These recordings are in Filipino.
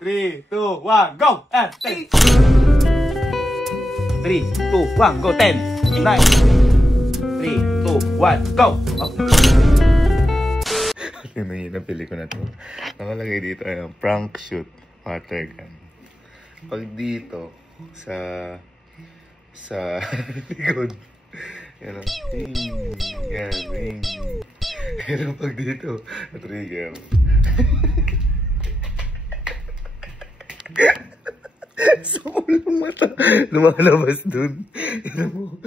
3, 2, 1, go! And 10. 3, 2, 1, go! 10, 9, 3, 2, 1, go! Yung napili ko na to. Nakalagay dito ay prank shoot water gun. Pag dito sa likod, yan o, yan, ring. Pero pag dito, trigger. Sa ulang mata, lumalabas dun. Yan mo.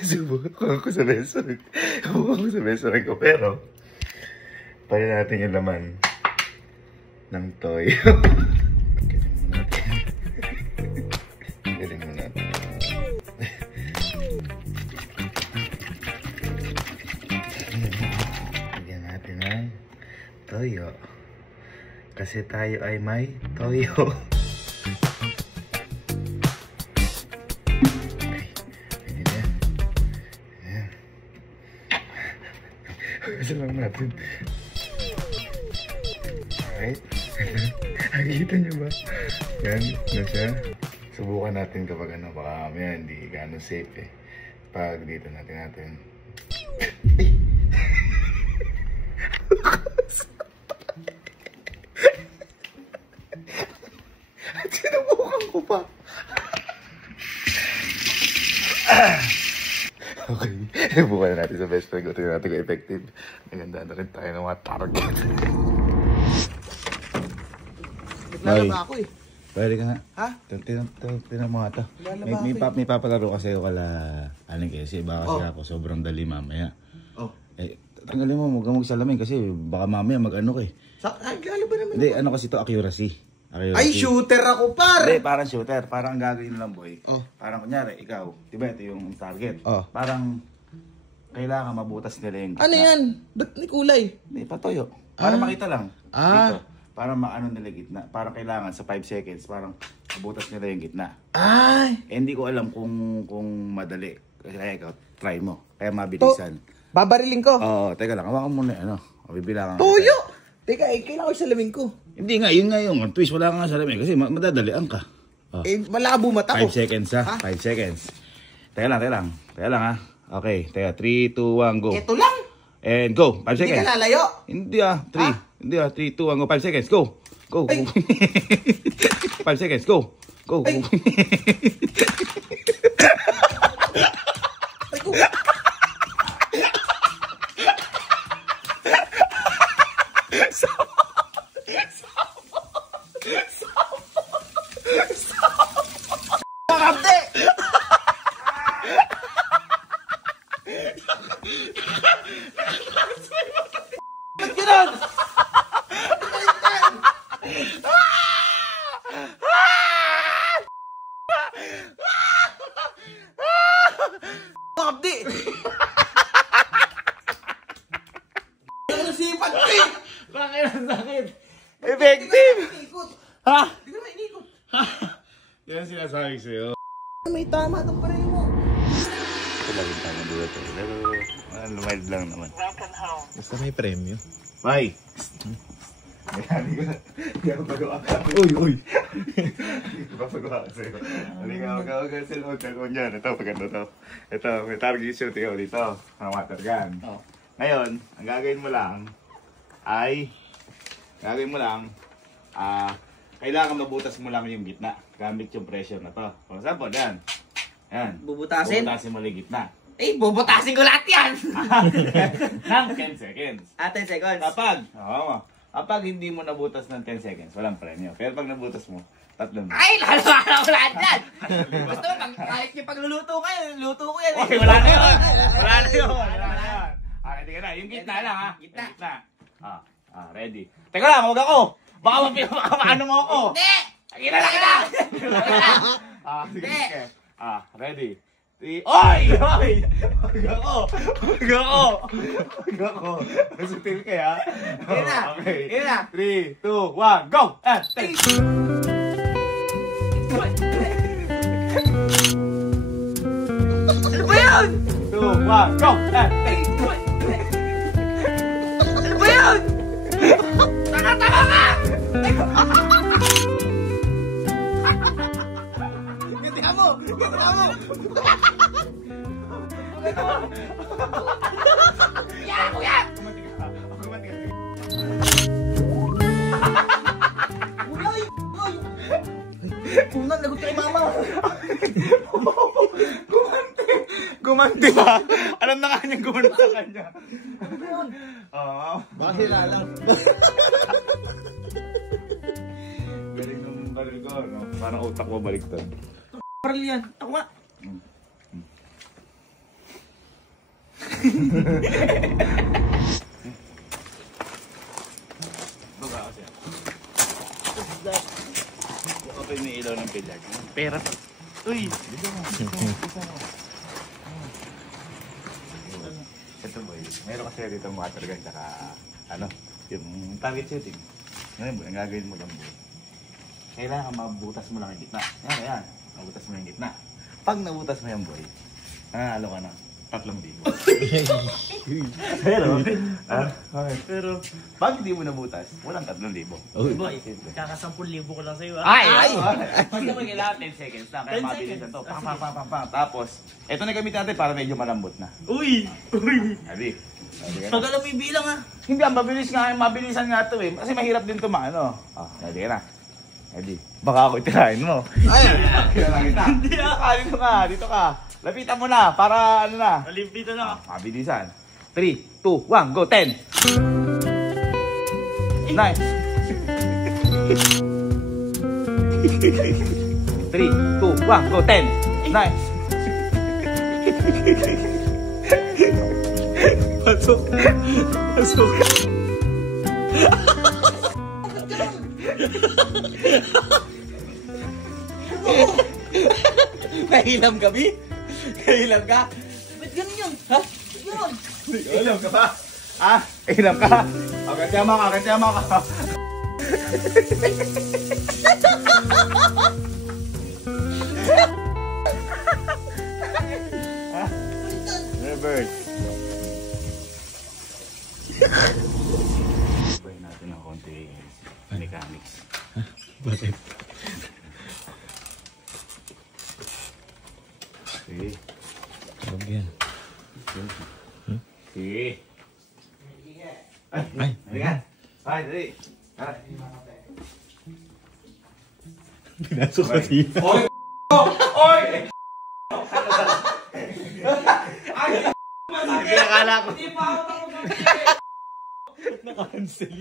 Subukan ko sa besoreg. Subukan ko sa besoreg ko, pero pwede natin yung laman ng toy. Galing mo natin. Lagyan natin ng toyo. Kasi tayo ay may toyo. Kasi lang natin. Alright. Nakikita nyo ba? Yan, na siya. Subukan natin kapag ano, baka mamaya hindi gano'n safe eh. Pag dito natin. At sinubukan ko pa. Okay, bukan natin sa best friend ko. Tingnan natin kung effective. Naganda na rin tayo ng mga target. Naglalaba ako eh. Pwede ka nga. Ha? Tingnan mo nga ito. May papalaro kasi ako kala aling kasi baka kasi ako sobrang dali mamaya. Eh, tanggalin mo, huwag kang magsalamin kasi baka mamaya mag-ano ka eh. Naglalaba naman. Hindi, ano kasi ito, accuracy. Ay, shooter ako, par! Hindi, parang shooter. Parang gagawin lang, boy. Parang kunyari, ikaw, diba ito yung target. Parang kailangan mabutas nila yung gitna. Ano yan? Ba't may kulay? Hindi, patoyo. Para makita lang. Dito. Para maano nila gitna. Parang kailangan sa 5 seconds, parang mabutas nila yung gitna. Ay! Eh, hindi ko alam kung madali. Kaya ikaw, try mo. Kaya mabilisan. Babariling ko? Oo, teka lang. Hawakan mo na ano. Bibilangan. Toyo! Teka, kailangan ko yung salamin ko. Hindi nga, yun nga yung twist. Wala nga salamin kasi madadalian ka. Malabo mata ko. 5 seconds ha? 5 seconds. Teka lang ha? Okay, teka. 3, 2, 1, go. Ito lang? And go. 5 seconds. Hindi ka lalayo? Hindi 3. Hindi 3, 2, 1, go. 5 seconds. Go. Go. 5 seconds. Go. Go. Ay. Ay, go. Kakapte! Ba't gano'n? Kakapte! Nasipat ko eh! Bakit ang sakit? Effective! Ha? Hindi ko naman inikot. Yan sinasabi sa'yo. May tama itong pareho mo. Ito lang yung tama dito. Pero, lumayd lang naman. Basta may premyo. Bye! Hindi ako pagawa. Uy! Hindi ko pagawa sa'yo. Halika, huwag ka silmod ka kung yan. Ito, paganda to. Ito, may target shoot ikaw dito. Ang water gun. Ngayon, ang gagawin mo lang ay kailangan mabutas mo lang yung gitna gamit yung pressure na to. For example, yan. Bubutasin? Bubutasin mo yung gitna. Eh, bubutasin ko lahat yan! Ng 10 seconds. 10 seconds. Kapag hindi mo nabutas ng 10 seconds, walang premyo. Pero pag nabutas mo, 3 minutos. Ay, lalo ko lahat yan! Basta, kahit yung pagluluto kayo, luto ko yan. Okay, wala na yun! Wala na yun! Okay, tika na. Yung gitna lang ha. Gitna. Ready. Teka lang, huwag ako! Baka maano mo ako! Hindi! Nakita na kita! Sige. Ready. Oy! Huwag ako! Nasutil kaya? Yun na! Okay. Yun na! 3, 2, 1, go! And take! Ano ba yan? 2, 1, go! And take! Ano ba yan? yun! Tanga ka! Gantihan mo! Gantihan mo! Kuya! Kuya! Kunan, lagot ka kay mama. Gumanti ba? Alam na nga niyang gumanti sa kanya. Oo. Baka hilalang. Galing nung baril ko, no? Parang utak mo baliktad. Parang yan. Ako nga. Baga kasi. Open mo yung ilaw ng pilag. Pera pa. Uy! Dito mo. Ito boy. Meron kasi dito mga water gun saka ano, yung target shooting. Ngayon boy, ang gagawin mo lang boy. Kailangan mabutas mo lang yung gitna. Yan. Mabutas mo yung gitna. Pag nabutas mo yan boy, nanalo ka na 3,000. Pero pag hindi mo nabutas, walang 3,000. Boy, kaka 10,000 ko lang sa'yo. Ay! Pag naman kailangan 10 seconds na. Kaya mabilis na to. Pang. Tapos, ito na gamitin natin para medyo malambot na. Uy! Abi. Pag alam mo yung bilang ha. Hindi, mabilis nga. Mabilisan nga to eh. Kasi mahirap din to ano. Ready ka na. Ready. Baka ako itirahin mo. Ay! Hindi na. Dito ka. Lapitan mo na para ano na. Nalimpito na. Mabilisan. 3, 2, 1, go! 10! 9! 3, 2, 1, go! 10! 9! Pasok. Nahilam ka, Bi? Nahilam ka? Ba't ganun yun? Ha? Yun! Alam ka ba? Ilam ka? Agad-yama ka. Reverse. Sabay natin ng konti mechanics. Bakit? Sige. Huwag yan. Sige. Ay! Halika! Ay, dali! Pinasok sa sipa. Oy! Oy! Pinakala ko. Na-cancel.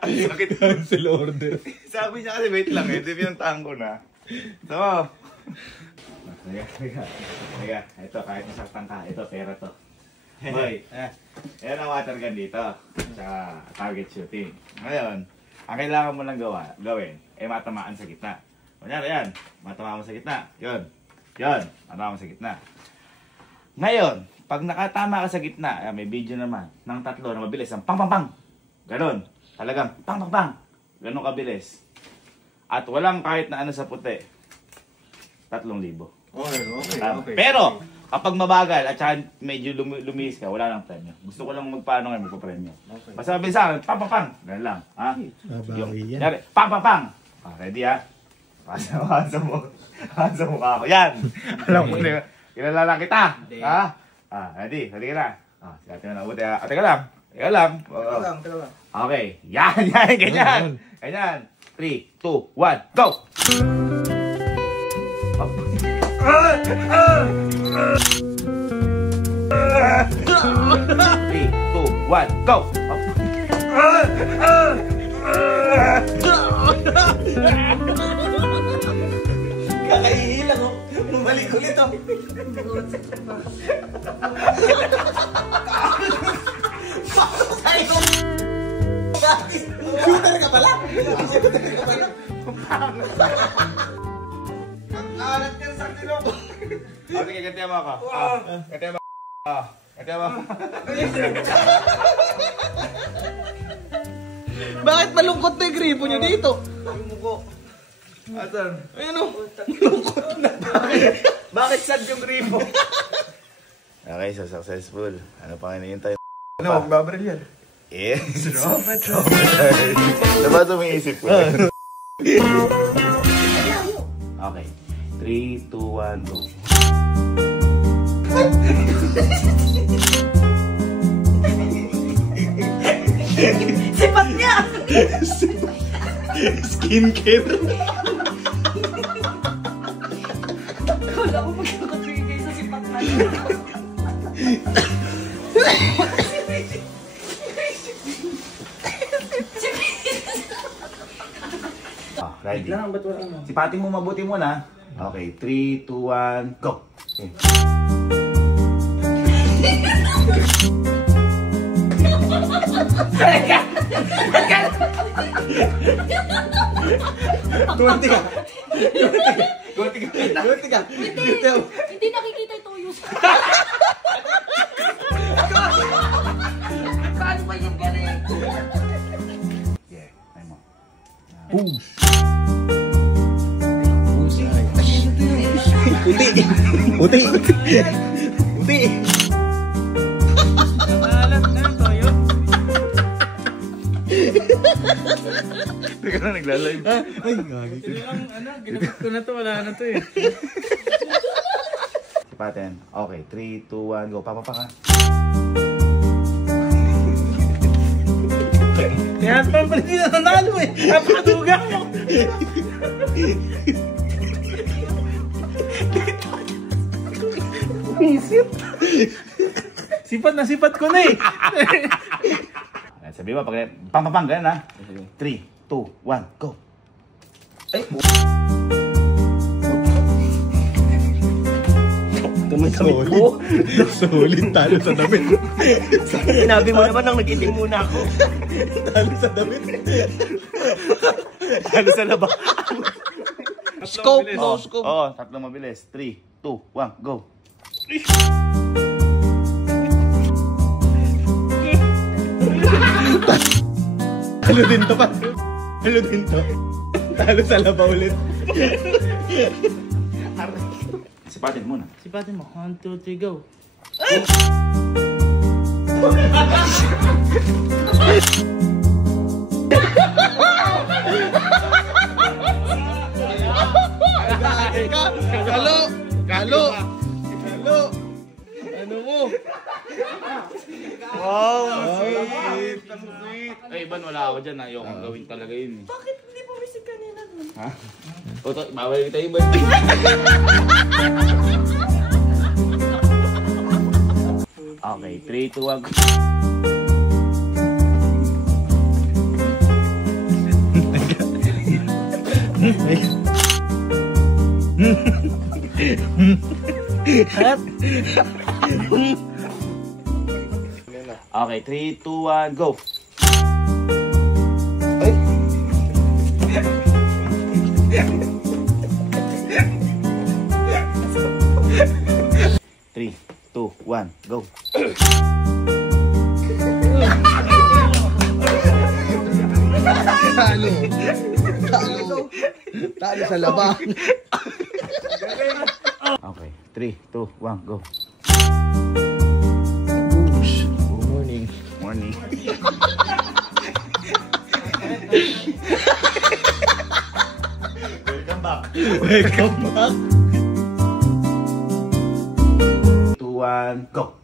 Ang sakit. Cancel order. Sabi niya kasi wait lang eh. Hindi pinuntahan ko na. So, Halika. Ito, kahit masaktan ka. Ito, pera to. Boy, ayan ang water gun dito. Sa target shooting. Ngayon, ang kailangan mo lang gawin, ay matamaan sa gitna. Kunyari yan, matamaan mo sa gitna. Yun, matamaan mo sa gitna. Ngayon, pag nakatama ka sa gitna, may video naman, ng 3 na mabilis, ang pang. Ganon. Talagang pang. Ganon kabilis. At walang kahit na ano sa puti. 3,000. Okay. Pero, kapag mabagal at saka medyo lumihis ka, wala nang premyo. Gusto ko lang magpaano ngayon, magpapremyo. Okay. Basta sabihin sa akin, pang. Ganun lang. Ha? Babawi yan. Yari, pang. Ready ha? Sa mukha ko. Yan! Alam mo na, kilala lang kita. Ha? Ready? Ready ka na? Sige na. Teka lang. Teka lang. Okay. Yan. Ganyan. 3, 2, 1, go! 3, 2, 1, go! Kakaihilang oh. Bumalik ulit oh. Pasok sa'yo! Shooter ka pala! Ang alat ka sa tilong! Sige, gantihan mo ako. Gantihan mo. Bakit malungkot na yung gripo nyo dito? Yung muko. Asan? Ayun o. Malungkot na. Bakit sad yung gripo? Okay, so successful. Ano pang hinihintay? Ano, magbabaril yan. Yes. Diba sumiisip ko? Okay. 3, 2, 1, go. Sipat niya! Skincare. Wala ko magkakatwigay sa sipat na Ready? Sipatin mo mabuti muna. Okay, 3, 2, 1, go! Okay. Gumanti ka. Hindi nakikita yung tuyo. Paano ba yung galing? Yeah, time mo. Push. Puti. Alam na yung toyo. Teka na, nagla-live. Ay, gagi. Ginamit ko na to, wala na to eh. Sipatin. Okay, 3, 2, 1, go. Papa ka. Kaya pa pala hindi na nanalo eh. Napakaduga mo. Isip. Sipat ko na eh. Sabi mo, pag pang ganun ha. 3, 2, 1, go. Ay, Solid, talo sa damit. Sinabi mo naman nang nag-itim muna ako. Talo sa damit. Talo sa laba. Scope. Oh, scope. Oo, tatlong mabilis. 3, 2, 1, go. Talo din to pa. Talo din to. Talo sa laba ulit. Sipatin muna. Sipatin mo. 1, 2, 3, go. Kalo. Ano mo? Wow, sweet. Ang sweet. Ay, Iban, wala ako dyan. Ayokong gawin talaga yun. Bakit hindi mo misig kanina? Ha? O, bawal kita Iban. Okay, 3, 2, 1. Okay, 3, 2, 1, go. Three, 2, 1, go. Talo sa laba. Okay, 3, 2, 1, go. Good morning. Morning. Welcome back. Welcome back. 2, 1, go.